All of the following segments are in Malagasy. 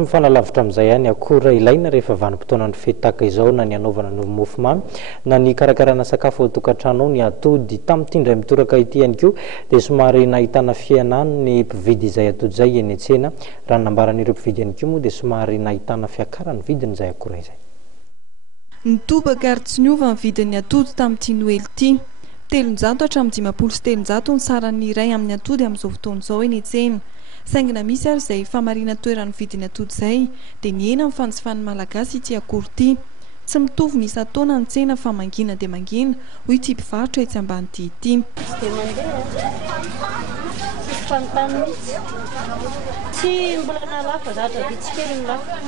Mifanalavitra amin'izay ihany akora ilaina rehefa vanim-potoana ny fety tahaka izao na ny anaovana ny mofomamy na ny karakarana sakafo ao an-tokantrano ny atody tamin'ity indray mitoraka ity ihany koa dia somary nahitana fihenany ny mpividy izay atody izay eny an-tsena raha nambaran'ireo mpividy ihany koa moa dia somary nahitana fiakarany vidin'izay akora izay. Nitobaka ary tsy niova ny vidin'ny atody tamin'ity Noely ity. 700 hatramin'ny 570 ny sarany iray amin'ny atody amin'izao fotoana izao eny an-tsena. Saingina misy ary izay famarina toerany vidiny atody izay dia niena amin'ny fanjifan'ny malagasy ity akora ity. Tsy mitovy ny isa-taona ny tsena fa mangina dia mangina hoy ity mpivarotra etsy ambanidia ity. Tsy mbola nalafa zatra bitsikely milafa.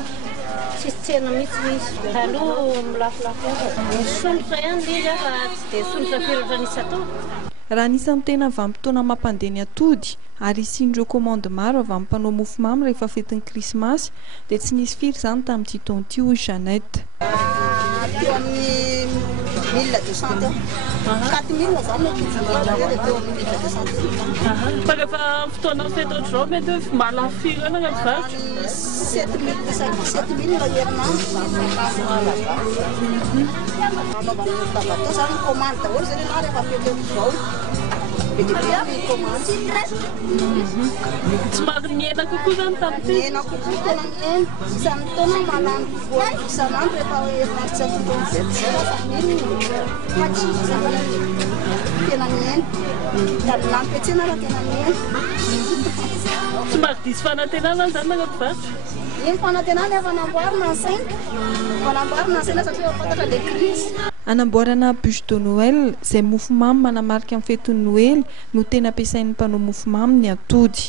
Tsy tsena mihitsy misy. Taloha milafilafy ny sonitra ihany izy fa tsy dia sonitra firotra isa-taona. Raha anisan'ny tena vanim-potoana mampandeha ny atody ary isian'ireo komandy maro avy amin'ny mpanao mofomamy rehefa fetin'ny krismasy dia tsy nisy firy izany tamin'ity taona ity hoy Jeannette. Teo amin'ny 1200 4000 zany dia teo amin'ny 1200. Fa rehefa fotoana fety ohatr'izao mety hoe malafirana ny mpivarotra. 7000 herinandro. Anaovana tabatao zany commande daholo zany ianao rehefa fety ohatr'izao. Somary niena kokoa zany tamin'ity. Niena kokoa tena niena. Isan'ny taona manano voany isan'andro rehefa herinandro tsy atody tena niena. Tamin'andro fetsena raha tena niena. Somary diso fanantenana zany na mpivarotra. Iny fanantenana efa namboarina ny saina. Efa namboarina ny saina satria fantatra ilay crise. Anamboarana bûche de Noël izay mofomamy manamarika amin'ny fetin'ny Noely no tena ampiasain'ny mpanao mofomamy ny atody.